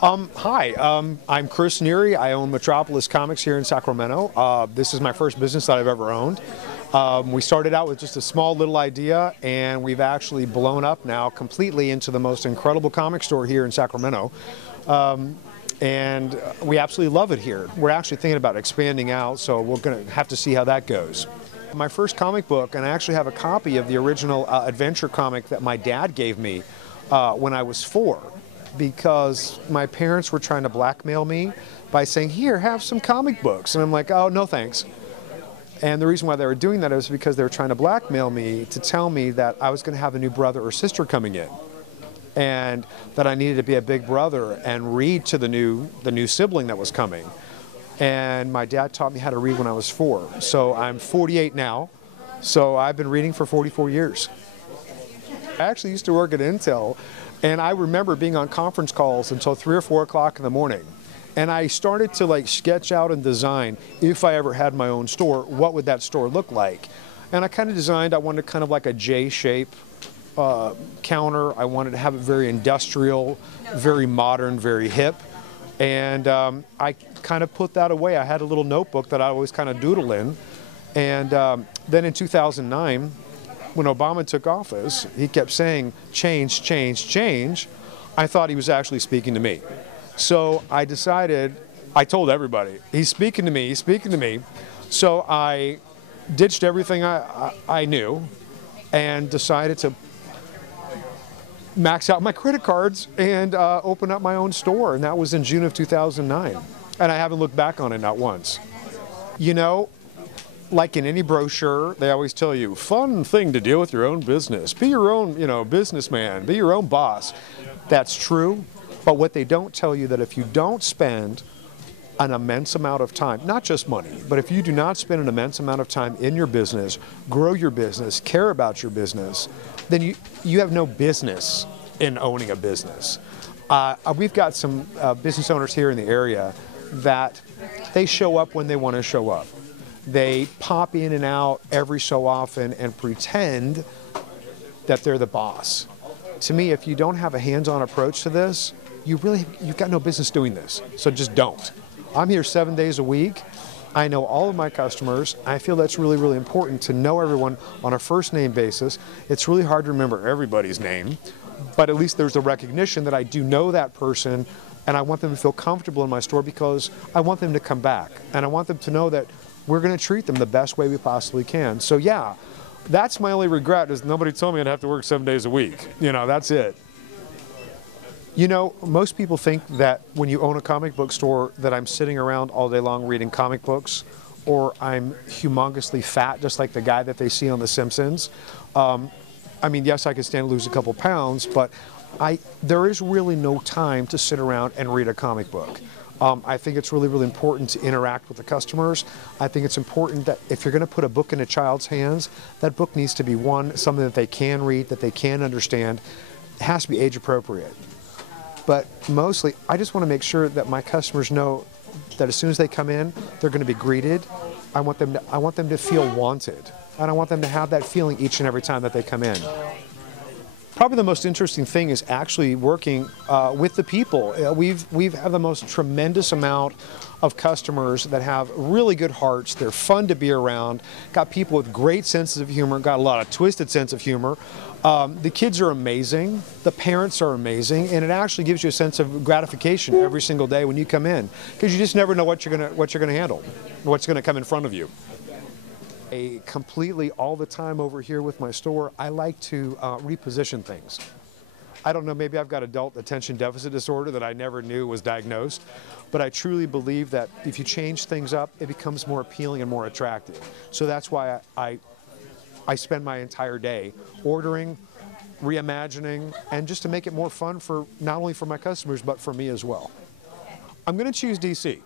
Hi, I'm Chris Neary. I own Metropolis Comics here in Sacramento. This is my first business that I've ever owned. We started out with just a small little idea, and we've actually blown up now completely into the most incredible comic store here in Sacramento. And we absolutely love it here. We're actually thinking about expanding out, so we're going to have to see how that goes. My first comic book, and I actually have a copy of the original adventure comic that my dad gave me when I was 4. Because my parents were trying to blackmail me by saying, here, have some comic books. And I'm like, oh, no thanks. And the reason why they were doing that is because they were trying to blackmail me to tell me that I was going to have a new brother or sister coming in. And that I needed to be a big brother and read to the new sibling that was coming. And my dad taught me how to read when I was 4. So I'm 48 now. So I've been reading for 44 years. I actually used to work at Intel. And I remember being on conference calls until 3 or 4 o'clock in the morning. And I started to sketch out and design, if I ever had my own store, what would that store look like? And I kind of designed, I wanted kind of like a J shape counter. I wanted to have it very industrial, very modern, very hip. And I kind of put that away. I had a little notebook that I always kind of doodle in. And then in 2009, when Obama took office, he kept saying, change, change, change. I thought he was actually speaking to me. So I decided, I told everybody, he's speaking to me, he's speaking to me. So I ditched everything I knew and decided to max out my credit cards and open up my own store. And that was in June of 2009. And I haven't looked back on it, not once. You know, like in any brochure, they always tell you, fun thing to deal with your own business. Be your own, businessman. Be your own boss. That's true. But what they don't tell you that if you don't spend an immense amount of time, not just money, but if you do not spend an immense amount of time in your business, grow your business, care about your business, then you have no business in owning a business. We've got some business owners here in the area that they show up when they want to show up. They pop in and out every so often and pretend that they're the boss. To me, if you don't have a hands-on approach to this, you've got no business doing this. So just don't. I'm here 7 days a week. I know all of my customers. I feel that's really, really important to know everyone on a first name basis. It's really hard to remember everybody's name, but at least there's a recognition that I do know that person, and I want them to feel comfortable in my store because I want them to come back. And I want them to know that we're going to treat them the best way we possibly can. So yeah, that's my only regret is nobody told me I'd have to work 7 days a week. That's it. Most people think that when you own a comic book store that I'm sitting around all day long reading comic books, or I'm humongously fat, just like the guy that they see on The Simpsons. Yes, I could stand to lose a couple pounds, but there is really no time to sit around and read a comic book. I think it's really, really important to interact with the customers. I think it's important that if you're going to put a book in a child's hands, that book needs to be something that they can read, that they can understand. It has to be age appropriate. But mostly, I just want to make sure that my customers know that as soon as they come in, they're going to be greeted. I want them to feel wanted. And I want them to have that feeling each and every time that they come in. Probably the most interesting thing is actually working with the people. We've had the most tremendous amount of customers that have really good hearts. They're fun to be around. Got people with great senses of humor. Got a lot of twisted sense of humor. The kids are amazing. The parents are amazing, and it actually gives you a sense of gratification every single day when you come in, because you just never know what you're gonna handle, what's gonna come in front of you. Completely all the time over here with my store, I like to reposition things. I don't know, maybe I've got adult attention deficit disorder that I never knew was diagnosed, but I truly believe that if you change things up, it becomes more appealing and more attractive. So that's why I spend my entire day ordering, reimagining, and just to make it more fun for not only for my customers, but for me as well. I'm going to choose DC.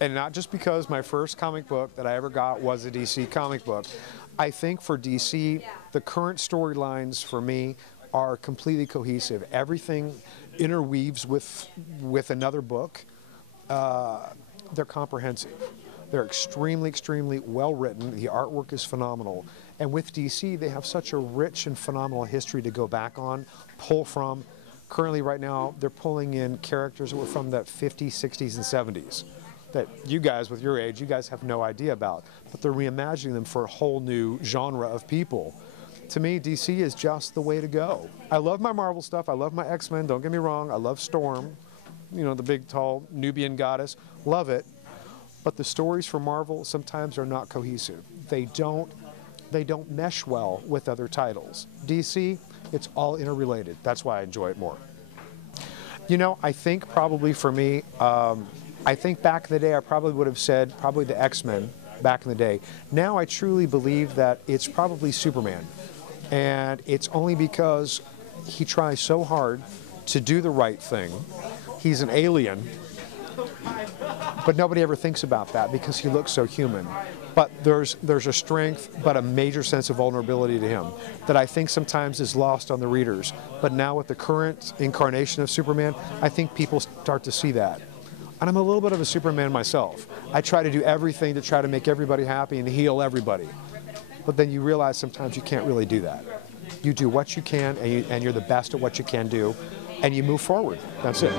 And not just because my first comic book that I ever got was a DC comic book. I think for DC, the current storylines for me are completely cohesive. Everything interweaves with another book. They're comprehensive. They're extremely, extremely well written. The artwork is phenomenal. And with DC, they have such a rich and phenomenal history to go back on, pull from. Currently, right now, they're pulling in characters that were from the 50s, 60s, and 70s that you guys, with your age, you guys have no idea about. But they're reimagining them for a whole new genre of people. To me, DC is just the way to go. I love my Marvel stuff. I love my X-Men. Don't get me wrong. I love Storm, you know, the big, tall Nubian goddess. Love it. But the stories for Marvel sometimes are not cohesive. They don't mesh well with other titles. DC, it's all interrelated. That's why I enjoy it more. You know, I think probably for me, I think back in the day I probably would have said probably the X-Men back in the day. Now I truly believe that it's probably Superman. And it's only because he tries so hard to do the right thing. He's an alien, but nobody ever thinks about that because he looks so human. But there's a strength, but a major sense of vulnerability to him that I think sometimes is lost on the readers. But now with the current incarnation of Superman, I think people start to see that. And I'm a little bit of a Superman myself. I try to do everything to try to make everybody happy and heal everybody. But then you realize sometimes you can't really do that. You do what you can, and you're the best at what you can do, and you move forward. That's it.